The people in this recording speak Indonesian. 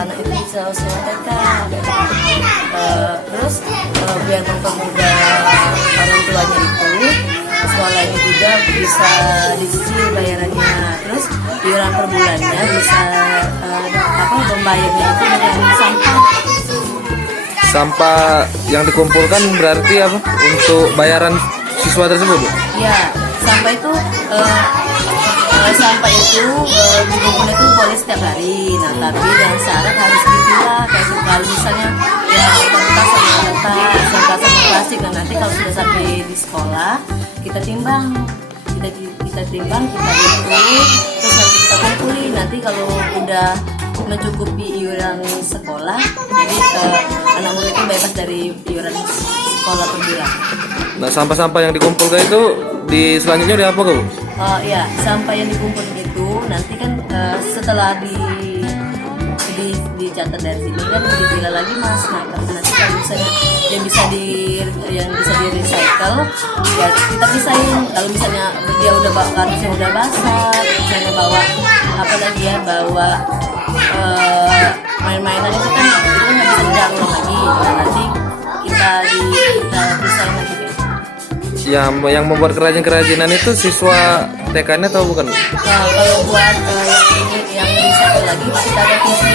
anak-anak itu bisa sekolah TK. Terus biar mempermudah orang tuanya itu, sekolahnya juga bisa dicicil bayarannya. Terus iuran per bulannya bisa membayarnya itu dengan sampah. Sampah yang dikumpulkan berarti apa? Untuk bayaran siswa tersebut, Bu? Ya, sampah itu dikumpulkan itu boleh setiap hari. Nah, tapi dengan syarat harus dipilah. Kayak kalau misalnya ya kertas sama kertas, kertas sama plastik. Nah, nanti kalau sudah sampai di sekolah, kita timbang, kita timbang, kita hitung, terus nanti kita kumpulin. Nanti kalau udah mencukupi iuran sekolah, jadi anak murid itu bebas dari iuran sekolah per bulan. Nah, sampah-sampah yang dikumpulkan itu selanjutnya di apa, Bu? Ya, sampah yang dikumpulkan itu nanti kan setelah dicatat dari sini kan dipilah lagi, Mas. Nah, nanti kalau misalnya yang bisa di recycle, ya kita pisahin. Kalau misalnya dia udah bawa kardusnya udah basah, misalnya bawa bawa main-mainan itu kan nggak bisa didaur lagi. Nah, nanti kita pisahin lagi. Yang membuat kerajinan itu siswa TK-nya atau bukan? Nah, kalau buat yang recycle lagi kita ada visi